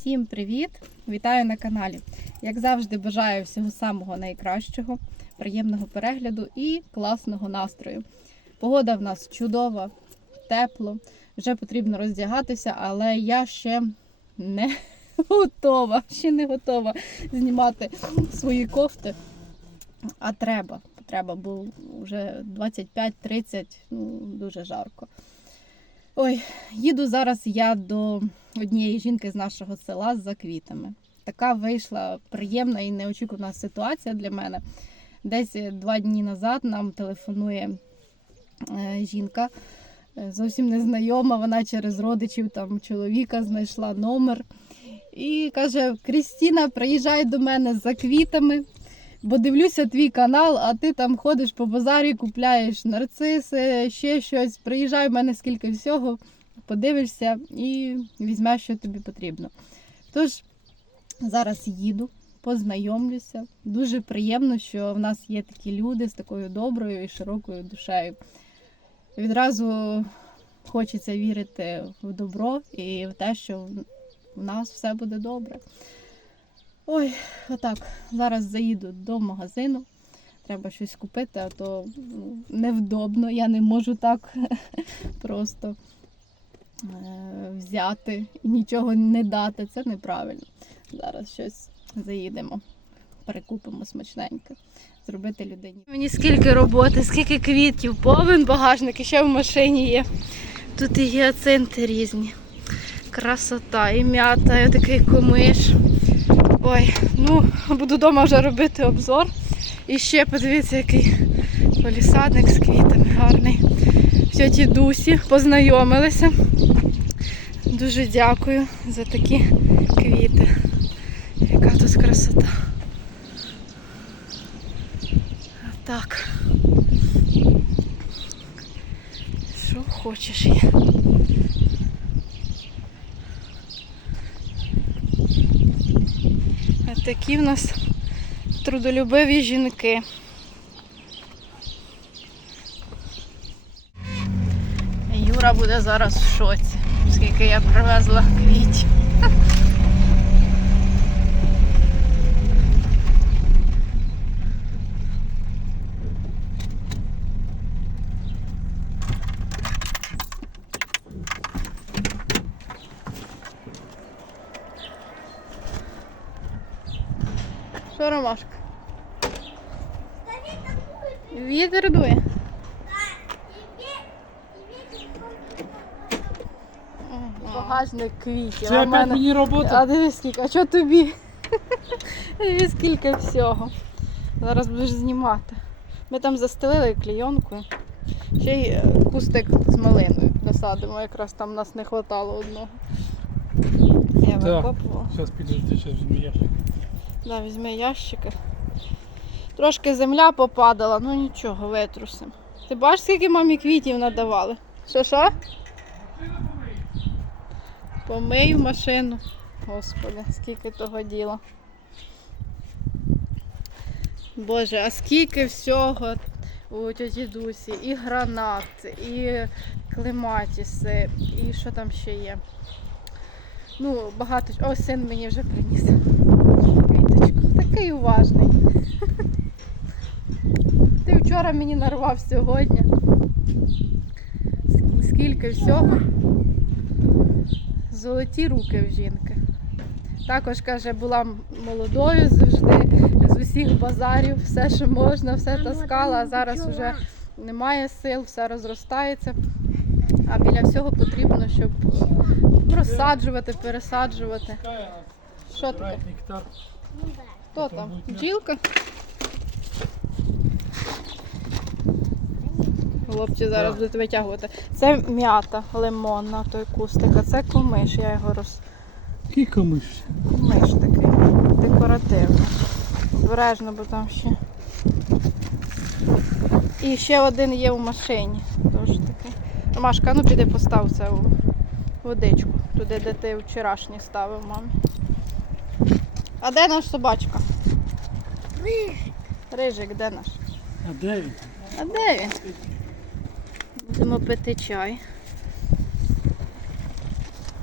Всім привіт! Вітаю на каналі. Як завжди, бажаю всього самого найкращого, приємного перегляду і класного настрою. Погода в нас чудова, тепло, вже потрібно роздягатися, але я ще не готова, ще не готова знімати свої кофти. А треба, треба, бо вже 25-30, ну дуже жарко. Ой, їду зараз я до однієї жінки з нашого села за квітами. Така вийшла приємна і неочікувана ситуація для мене. Десь два дні назад нам телефонує е, жінка, е, зовсім незнайома. Вона через родичів там чоловіка знайшла номер і каже: Крістіна, приїжджай до мене за квітами. Бо дивлюся твій канал, а ти там ходиш по базарі, купляєш нарциси, ще щось. Приїжджай в мене скільки всього, подивишся і візьмеш, що тобі потрібно. Тож зараз їду, познайомлюся. Дуже приємно, що в нас є такі люди з такою доброю і широкою душею. Відразу хочеться вірити в добро і в те, що в нас все буде добре. Ой, отак. Зараз заїду до магазину. Треба щось купити, а то ну, невдобно. Я не можу так просто е, взяти і нічого не дати. Це неправильно. Зараз щось заїдемо, перекупимо смачненьке, зробити людині. Мені скільки роботи, скільки квітів, повен багажник і ще в машині є. Тут і гіацинти різні. Красота, і м'ята, і такий комиш. Ой, ну буду вдома вже робити обзор. І ще подивіться, який полісадник з квітами гарний. В тьоті Дусі познайомилися. Дуже дякую за такі квіти. Яка тут красота. Так. Що хочеш є. Такі в нас трудолюбиві жінки. Юра буде зараз в шоці, скільки я привезла квітів. Багажник квітів. Це а опять мене- мені робота. А дивись скільки, а що тобі? Дивись скільки всього. Зараз будеш знімати. Ми там застелили клейонкою. Ще й е, кустик з малиною насадимо, якраз там нас не вистачало одного. Я викопувала. Зараз підожди, зараз візьму ящик. Да, візьми ящики. Трошки земля попадала, ну нічого, витрусимо. Ти бачиш, скільки мамі квітів надавали? Що Помию машину. Господи, скільки того діла. Боже, а скільки всього у тьоті Дусі, і гранат, і клематіси, і що там ще є. Ну, багато. О, син мені вже приніс квіточку. Такий уважний. Ти вчора мені нарвав сьогодні. Скільки всього. Золоті руки в жінки. Також каже, була молодою завжди, з усіх базарів, все, що можна, все таскала, а зараз вже немає сил, все розростається. А біля всього потрібно, щоб розсаджувати, пересаджувати. Що таке? Хто там? Бджілка? Хлопці зараз будуть витягувати. Це м'ята лимонна, той кустик, а це комиш, я його роз... Який? Комиш такий декоративний. Обережно, бо там ще. І ще один є в машині. Теж такий. Ромашка, ну піди постав це у водичку. Туди, де ти вчорашній ставив мамі. А де наш собачка? Рижик, де наш? А де він? А де він? Будемо пити чай.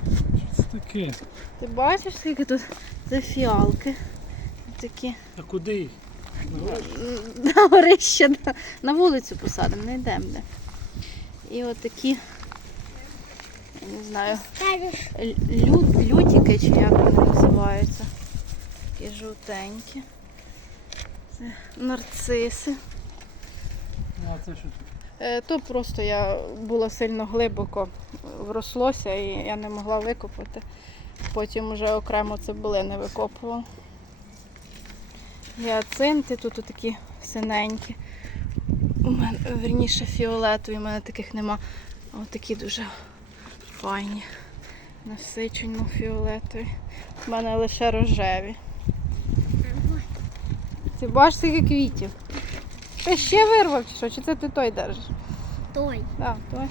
Що це таке? Ти бачиш, скільки тут це фіалки? Такі. А куди їх? На горище, на, на вулицю посадимо, не йдемо де. І отакі, я не знаю, лю, лютики чи як вони називаються. Такі жовтенькі. Це нарциси. А це що тут? Е, То просто я була сильно глибоко врослося і я не могла викопати. Потім вже окремо цибулини викопувала. Гіацинти тут такі синенькі. У мене, верніше, фіолетові, у мене таких нема. А от такі дуже файні. Насичено фіолетові. У мене лише рожеві. Ти бачиш скільки квітів? Ти ще вирвав чи що? Чи це ти той держиш? Той. Так, той.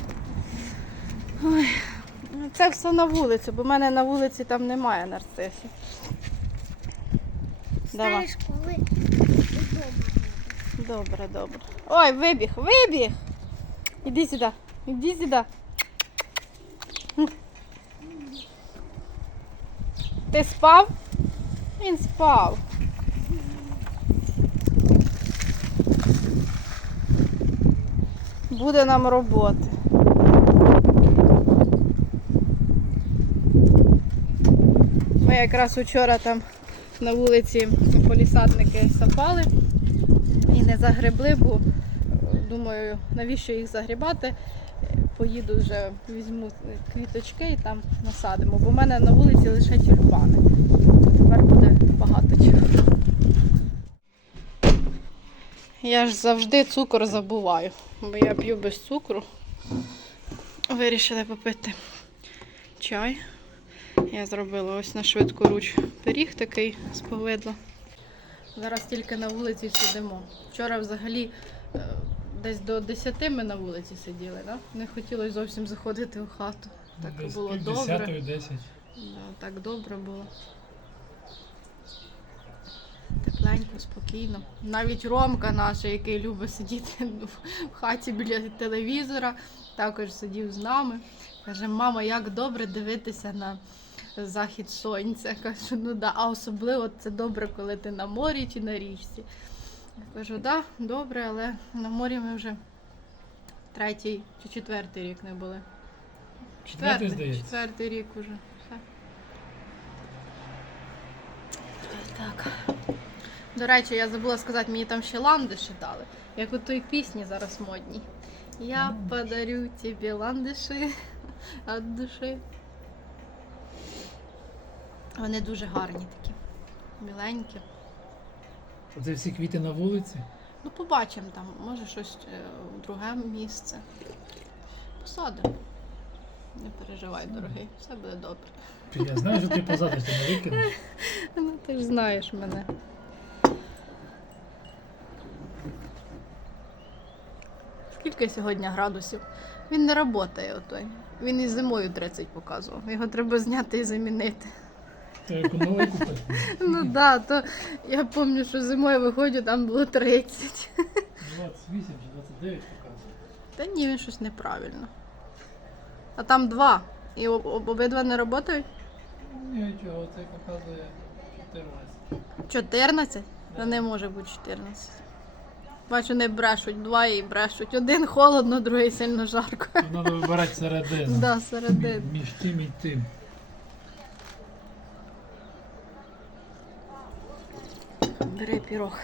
Ой, ну це все на вулицю, бо в мене на вулиці там немає нарцисів. Давай. Вдома. Добре, добре. Ой, вибіг, вибіг! Іди сюди, іди сюди. Ти спав? Він спав. Буде нам роботи. Ми якраз учора там на вулиці полісадники сапали і не загребли, бо думаю, навіщо їх загрібати. Поїду вже візьму квіточки і там насадимо, бо в мене на вулиці лише тюльпани. Тепер буде багато чого. Я ж завжди цукор забуваю, бо я п'ю без цукру. Вирішили попити чай. Я зробила ось на швидку руч пиріг такий з повидла. Зараз тільки на вулиці сидимо. Вчора взагалі е, десь до 10 ми на вулиці сиділи, да? не хотілося зовсім заходити в хату. Так Десь було добре. десятої, десять. Да, так добре було. Тепленько, спокійно. Навіть Ромка наш, який любить сидіти в хаті біля телевізора, також сидів з нами. Каже, мама, як добре дивитися на захід сонця. Кажу, ну да, а особливо це добре, коли ти на морі чи на річці. Я кажу, да, добре, але на морі ми вже третій чи четвертий рік не були. Четвертий, здається. четвертий рік уже. Все. Так. До речі, я забула сказати, мені там ще ландиші дали. Як у той пісні зараз модній. Я подарю тобі ландиші від душі. Вони дуже гарні такі, міленькі. Оце всі квіти на вулиці. Ну, побачимо там, може щось е, в друге місце. Посадимо. Не переживай, дорогий, все буде добре. Я знаю, що ти позади що не викинеш. Ну, ти ж знаєш мене. Скільки сьогодні градусів? Він не працює отой. Він і зимою 30 показував. Його треба зняти і замінити. Ну так, да, то я пам'ятаю, що зимою виходжу, там було 30. 28 чи 29 показує. Та ні, він щось неправильно. А там два. І об- об- обидва не працюють? Нічого, це показує 14. 14? Та не може бути 14. Бачу, не брешуть, два і брешуть. Один холодно, другий сильно жарко. Треба вибирати середину. Да, середин. Мі- Між тим і тим. Бери пірог.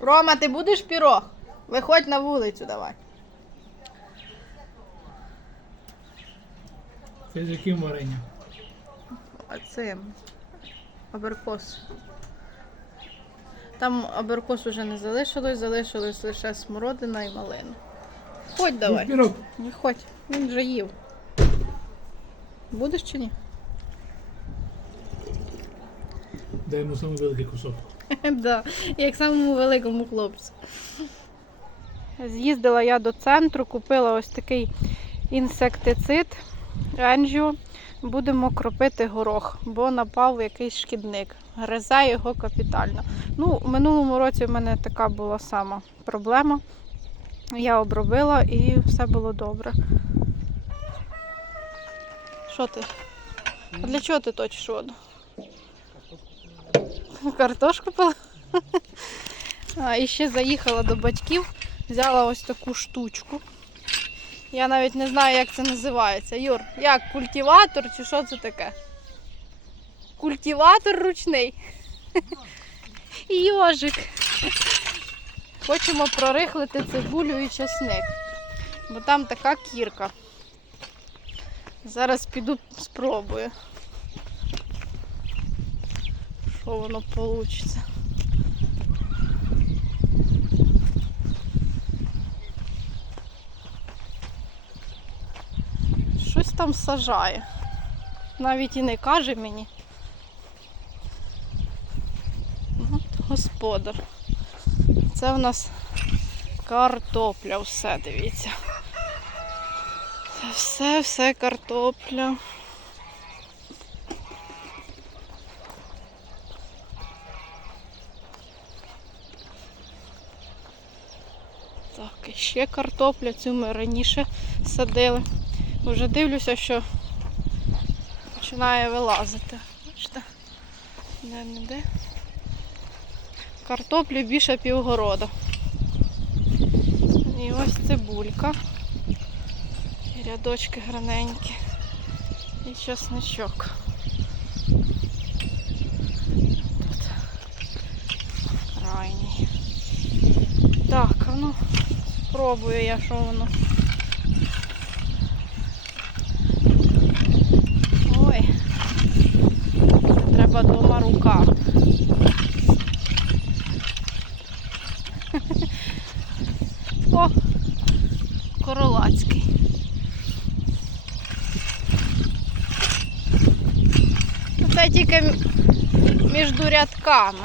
Рома, ти будеш пірог? Виходь на вулицю давай. Це з яким варенням? А аберкос. Там аберкос уже не залишилось, залишилось лише смородина і малина. Ходь давай. Пірог. Не ходь, він вже їв. Будеш чи ні? Дай йому самий великий кусок. да, як самому великому хлопцю. З'їздила я до центру, купила ось такий інсектицид Енжіо. Будемо кропити горох, бо напав якийсь шкідник. Гризе його капітально. Ну, у минулому році в мене така була сама проблема. Я обробила і все було добре. Що ти? А для чого ти точиш воду? Картошку пила? А, і ще заїхала до батьків, взяла ось таку штучку. Я навіть не знаю, як це називається. Юр, як культиватор чи що це таке? Культиватор ручний. Йожик. Хочемо прорихлити цибулю і чесник, бо там така кірка. Зараз піду спробую. Що воно вийде. Щось там сажає. Навіть і не каже мені. Господар. Це в нас картопля, все, дивіться. Це все, все картопля. Так, і ще картопля, цю ми раніше садили. Вже дивлюся, що починає вилазити. Бачите? Де не де. Картоплі більше півгорода. І ось цибулька. І рядочки граненькі. І чесничок. Тут крайній. Так, ну спробую я, що воно. Ой, це треба двома руками. О, королацький. Це тільки між рядками.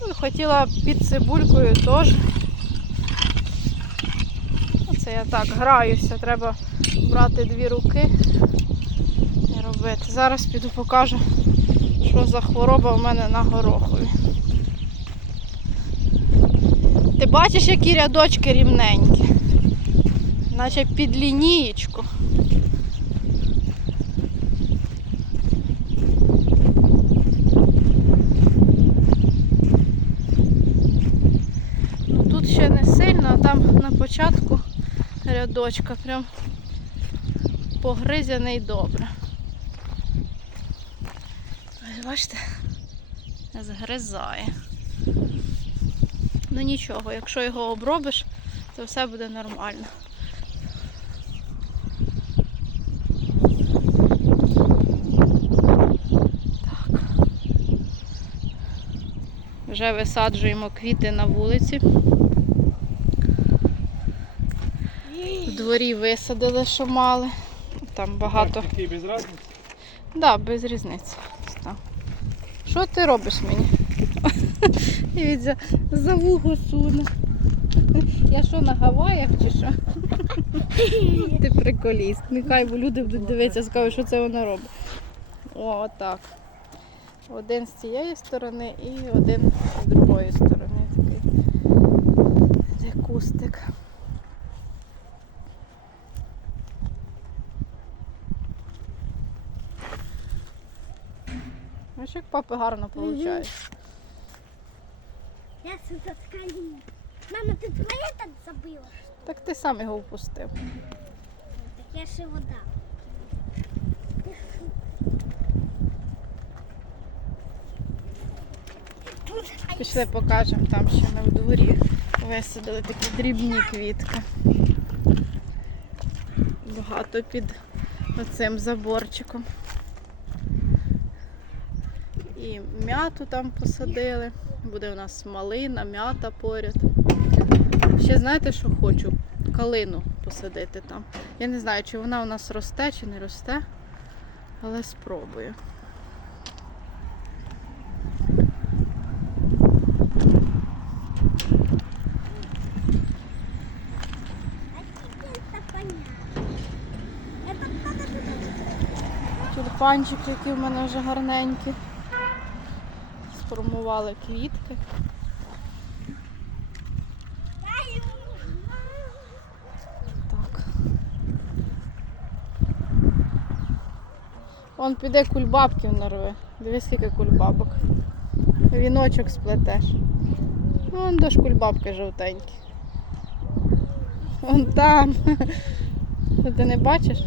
Ну, Хотіла під цибулькою теж. Оце я так граюся, треба брати дві руки і робити. Зараз піду покажу, що за хвороба в мене на горохові. Ти бачиш, які рядочки рівненькі? Наче під лінієчку. Ну, Тут ще не сильно, а там на початку рядочка прям погризяний добре. Ось бачите, згризає. Ну нічого, якщо його обробиш, то все буде нормально. Вже висаджуємо квіти на вулиці. В дворі висадили, що мали. Там багато. Такий без разниці. Да, без різниці. Що ти робиш мені? Дивіться, за вухо суне. Я що на Гаваях чи що? Ти приколіст. Нехай бо люди будуть дивитися, скажуть, що це вона робить. О, отак. Один з цієї сторони і один з другої сторони. Такий кустик. Як папи гарно виходить. Я сюда скалю. Мама, ты твоя так забыла? Так ти сам його впустив. Так я же вода. Пішли покажемо там ще на дворі. Висадили такі дрібні квітки. Багато під оцим заборчиком. І м'яту там посадили. Буде у нас малина, м'ята поряд. Ще знаєте, що хочу? Калину посадити там. Я не знаю, чи вона у нас росте, чи не росте, але спробую. Понятно. Это які в мене вже гарненькі. Сформували квітки. Так. Он піде кульбабків нарве. Дивись, скільки кульбабок. Віночок сплетеш. Вон до ж кульбабки жовтенькі. Вон там. Ти не бачиш?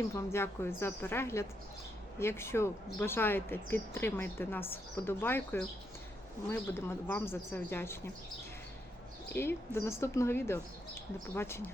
Всім вам дякую за перегляд. Якщо бажаєте, підтримайте нас вподобайкою. Ми будемо вам за це вдячні. І до наступного відео. До побачення.